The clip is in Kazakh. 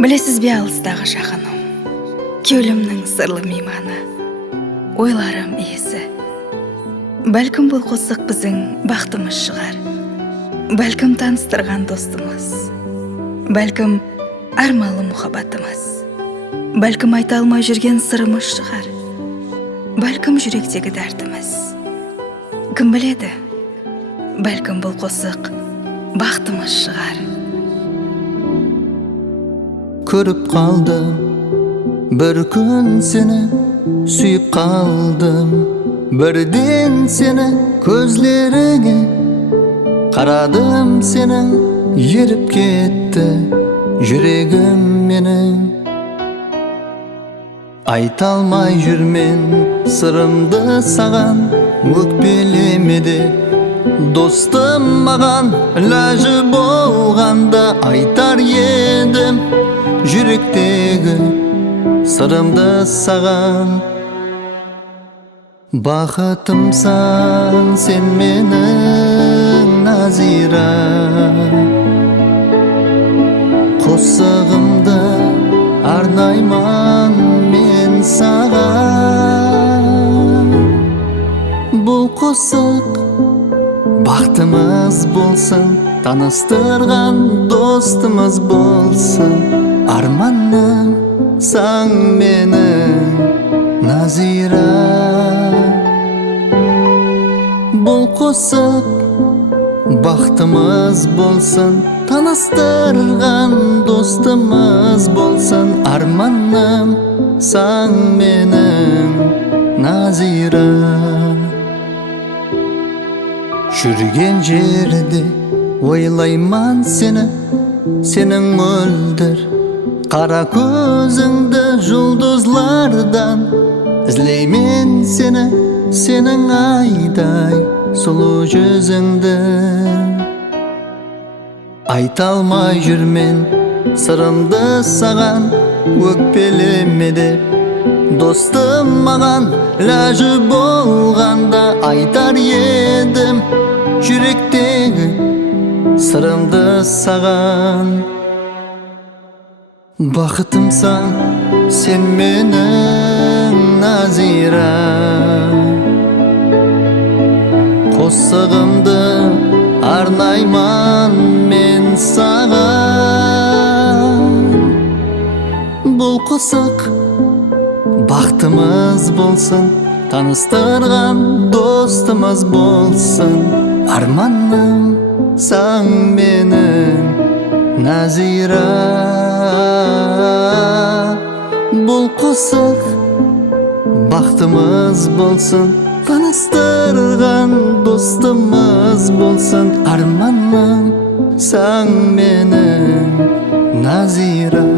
Білесіз бе алыстағы жақыным, кеулімнің сырлы мейманы, ойларым иесі. Бәлкім бұл қосық біздің бақтымыз шығар, бәлкім таныстырған достымыз, бәлкім армалы мұхаббатымыз, бәлкім айта алмай жүрген сырымыз шығар, бәлкім жүректегі дәртіміз. Кім біледі, бәлкім бұл қосық бақтымыз шығар. Көріп қалдым, бір күн сені сүйіп қалдым. Бірден сені көзлеріңе қарадым, сенің еріп кетті жүрегім менің. Айта алмай жүрмен сырымды саған, өкпелеме деп достым маған. Лажы болғанда айтар едім жүректегі сырымды саған. Бақытымсың сен менің Назира, қосығымды арнайман мен саған. Бұл қосық бақтымыз болсын, таныстырған достымыз болсын. Арманым саң менің Назира. Бұл қосық бақтымыз болсын, таныстырған достымыз болсын. Арманым саң менің Назира. Жүрген жерде ойлайман сені, сенің мөлдір қара көзіңді жұлдызлардан. Іздеймен сені, сенің айдай сұлу жүзіңді. Айта алмай жүрмен сырымды саған, өкпелеме деп достым маған. Лажы болғанда айтар едім жүректегі сырымды саған. Бақытымсың сен менің Назира, қосығымды арнайман мен саған. Бұл қосық бақтымыз болсын, таныстырған достымыз болсын. Арманым саң менің Назира. Бұл қосық бақтымыз болсын, таныстырған достымыз болсын. Арманым саң менің Назира.